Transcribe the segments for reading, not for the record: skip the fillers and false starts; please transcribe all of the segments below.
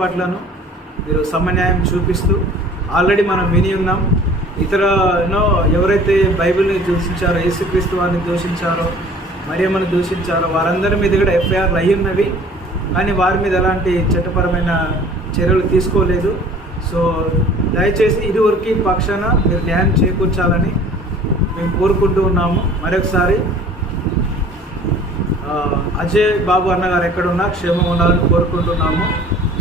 పట్లను మీరు సమన్యాయం చూపిస్తూ ఆల్రెడీ మనం విని ఉన్నాం. ఎవరైతే బైబిల్ని దూషించారో, యేసుక్రీస్తు వారిని దూషించారో, మరియమ్మను దూషించారో వారందరి మీద కూడా ఎఫ్ఐఆర్లు అయ్యి ఉన్నవి. కానీ వారి మీద ఎలాంటి చట్టపరమైన చర్యలు తీసుకోలేదు. సో దయచేసి ఇరువురికి పక్షాన మీరు న్యాయం చేకూర్చాలని మేము కోరుకుంటూ ఉన్నాము. మరొకసారి అజయ్ బాబు అన్నగారు ఎక్కడ ఉన్నా క్షేమంగా ఉండాలని కోరుకుంటున్నాము.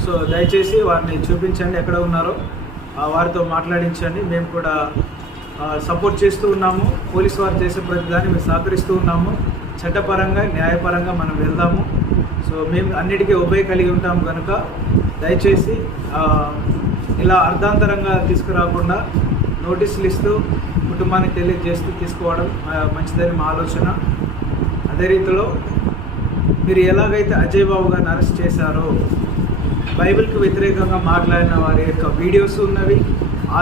సో దయచేసి వారిని చూపించండి, ఎక్కడ ఉన్నారో వారితో మాట్లాడించండి. మేము కూడా సపోర్ట్ చేస్తూ ఉన్నాము. పోలీసు వారు చేసే ప్రతిదాన్ని మేము సహకరిస్తూ ఉన్నాము. చట్టపరంగా న్యాయపరంగా మనం వెళ్దాము. సో మేము అన్నిటికీ ఉభయ కలిగి ఉంటాము కనుక దయచేసి ఇలా అర్ధాంతరంగా తీసుకురాకుండా నోటీసులు ఇస్తూ కుటుంబానికి తెలియజేస్తూ తీసుకోవడం మంచిదని మా ఆలోచన. అదే రీతిలో మీరు ఎలాగైతే అజయ్ బాబు గారిని అరెస్ట్ చేశారో, బైబిల్కి వ్యతిరేకంగా మాట్లాడిన వారి యొక్క వీడియోస్ ఉన్నవి,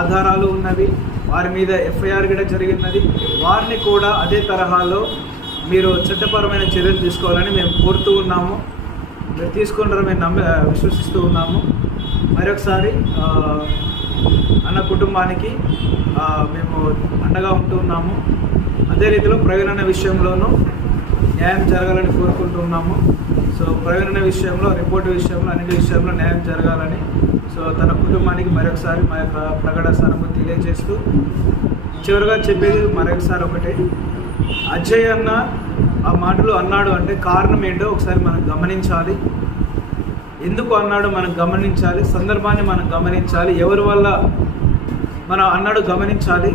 ఆధారాలు ఉన్నవి, వారి మీద ఎఫ్ఐఆర్ కూడా జరిగినది. వారిని కూడా అదే తరహాలో మీరు చట్టపరమైన చర్యలు తీసుకోవాలని మేము కోరుతూ ఉన్నాము. మీరు తీసుకుంటారని మేము విశ్వసిస్తూ ఉన్నాము. మరొకసారి అన్న కుటుంబానికి మేము అండగా ఉంటూ ఉన్నాము. అదే రీతిలో ప్రవీణ్ అన్న విషయంలోనూ న్యాయం జరగాలని కోరుకుంటున్నాము. సో ప్రవీణ్ అన్న విషయంలో, రిపోర్టు విషయంలో, అన్నిటి విషయంలో న్యాయం జరగాలని సో తన కుటుంబానికి మరొకసారి మా యొక్క ప్రగాఢ సానుభూతి తెలియజేస్తూ చివరిగా చెప్పేది మరొకసారి ఒకటే, అజయ్ అన్న ఆ మాటలు అన్నాడు అంటే కారణం ఏంటో ఒకసారి మనం గమనించాలి. ఎందుకు అన్నాడు మనం గమనించాలి, సందర్భాన్ని మనం గమనించాలి, ఎవరి వల్ల మనం అన్నాడు గమనించాలి.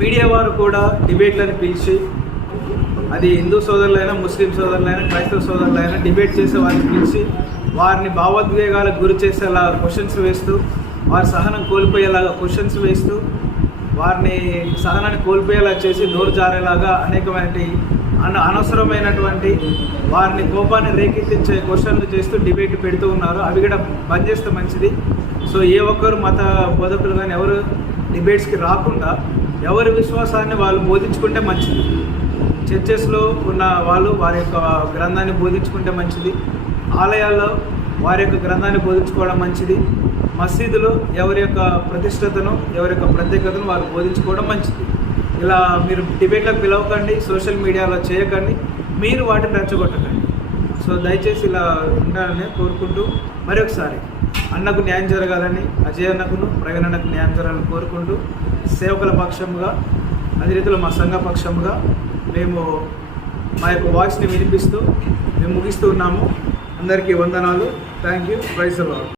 మీడియా వారు కూడా డిబేట్లను పిలిచి, అది హిందూ సోదరులైనా, ముస్లిం సోదరులైనా, క్రైస్తవ సోదరులైనా డిబేట్ చేసే వారిని పిలిచి వారిని భావోద్వేగాలకు గురి చేసేలాగా క్వశ్చన్స్ వేస్తూ, వారి సహనం కోల్పోయేలాగా క్వశ్చన్స్ వేస్తూ, వారిని సహనాన్ని కోల్పోయేలా చేసి నోరు జారేలాగా అనవసరమైనటువంటి వారిని కోపాన్ని రేకెత్తించే క్వశ్చన్లు చేస్తూ డిబేట్ పెడుతూ ఉన్నారు. అవి కూడా బంద్ చేస్తే మంచిది. సో ఏ ఒక్కరు మత బోధకులు కానీ ఎవరు డిబేట్స్కి రాకుండా ఎవరి విశ్వాసాన్ని వాళ్ళు బోధించుకుంటే మంచిది. చర్చెస్లో ఉన్న వాళ్ళు వారి యొక్క గ్రంథాన్ని బోధించుకుంటే మంచిది. ఆలయాల్లో వారి యొక్క గ్రంథాన్ని బోధించుకోవడం మంచిది. మసీదులో ఎవరి యొక్క ప్రతిష్టతను, ఎవరి యొక్క ప్రత్యేకతను వారు బోధించుకోవడం మంచిది. ఇలా మీరు డిబేట్లకు పిలవకండి, సోషల్ మీడియాలో చేయకండి, మీరు వాటిని రెచ్చగొట్టకండి. సో దయచేసి ఇలా ఉండాలని కోరుకుంటూ మరొకసారి అన్నకు న్యాయం జరగాలని, అజయ్ అన్నకును ప్రవీణ్ అన్నకు న్యాయం జరగాలని కోరుకుంటూ సేవకుల పక్షముగా, అదే రీతిలో మా సంఘ పక్షముగా మేము మా యొక్క వాయిస్ని వినిపిస్తూ మేము ముగిస్తూ ఉన్నాము. అందరికీ వందనాలు. Thank you. Praise the lord.